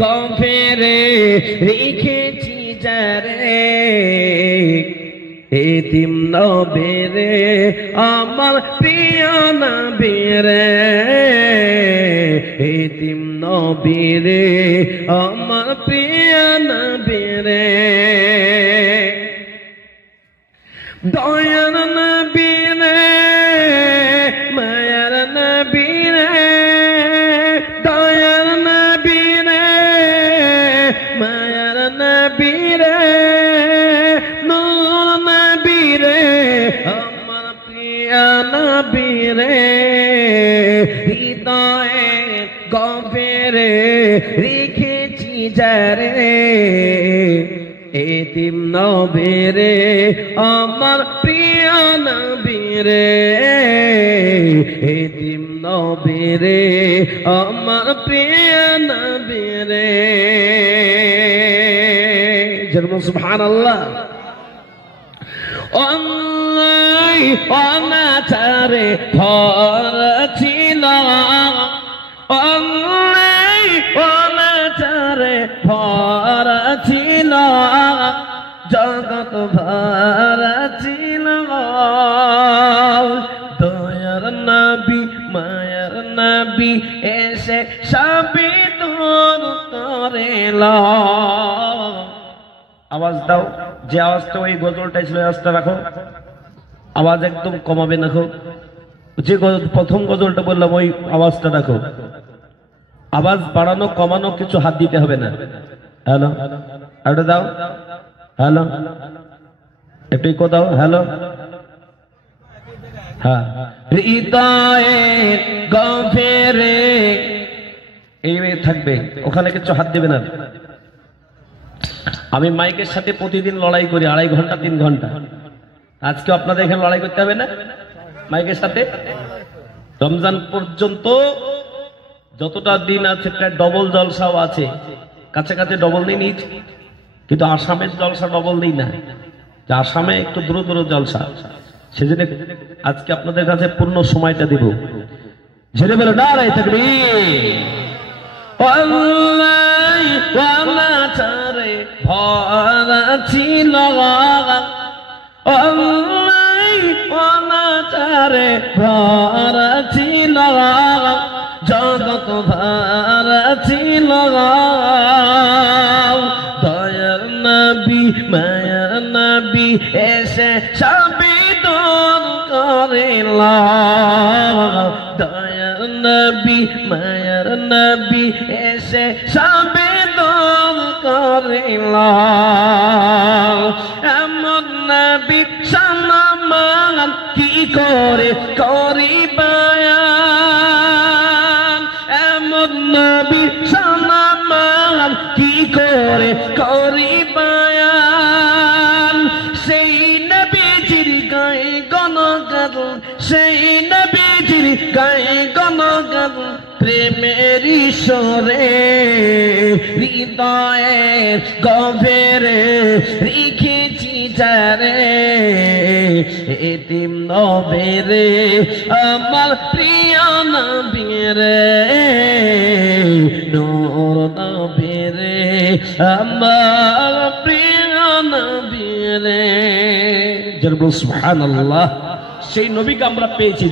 গফেরে রেখেছি যারে এতিম নবীরে আমার প্রিয় নবীরে এতিম নবীরে আমার প্রিয় নবীরে দয়ার নবীরে মায়ার নবীরে দয়ার নবীরে মায়ার নবীরে নূর নবীরে আমার প্রিয় নবীরে হৃদয়ে গভীরে রেখেছি যারে এতিম নবীরে আমার প্রিয় নবীরে এতিম নবীরে আমার প্রিয় নবীরে জন্ম সুবহানাল্লাহ অন্যায় অনাচারে ভর ছিল অন্যায় অনাচারে ভর ছিল জগৎ ভর ছিল দয়ার নবী মায়ার নবী এসে সবই দূর করিল। আওয়াজ দাও, যে আওয়াজটা ওই গজলটাই ছিল আওয়াজটা রাখো, আওয়াজ একদম কমাবে না। যে প্রথম গজলটা বললাম ওই আওয়াজটা রাখো, আওয়াজ বাড়ানো কমানো কিছু হাত দিতে হবে না। হ্যালো এটা দাও, হ্যালো একটু ইকো দাও, হ্যালো হ্যাঁ। হৃদয়ে গভীরে এই থাকবে, ওখানে কিছু হাত দেবে না। আমি মাইকের সাথে প্রতিদিন লড়াই করি 2.5 ঘন্টা 3 ঘন্টা। আজকে আপনাদের এখানে লড়াই করতে হবে না মাইকের সাথে। রমজান পর্যন্ত যতটা দিন আছে প্রায় ডবল জলসাও আছে, কাছাকাছি ডবল নেই নিচ, কিন্তু আসামের জলসা ডবল নেই না, আসামে একটু দূর দূর জলসা। সেজন্য আজকে আপনাদের কাছে পূর্ণ সময়টা দিব। ঝেড়ে বেরো নারায়ে তাকবীর। অন্যায় অনাচারে ভরা ছিল অন্যায় অনাচারে ভরা ছিল জগৎ ভরা ছিল দয়ার নবী মায়ার নবী এসে সবই দূর করিল দয়ার নবী মায়ার নবী এসে সবই দূর করিল এমন নবী সম্মান কি করে করিবায়ান এমন নবী সম্মান কি করে করিবায়ান সেই নবীজির গায়ে গণগান সেই নবীজির গায়ে গণগান প্রেমের ঈশ্বরে হৃদয়ের গভীরে রেখেছি যারে এতিম নবীরে আমার প্রিয় নবীরে নূর নবীরে আমার প্রিয় নবীরে। সুবহানাল্লাহ, সেই নবীকে আমরা পেয়েছি।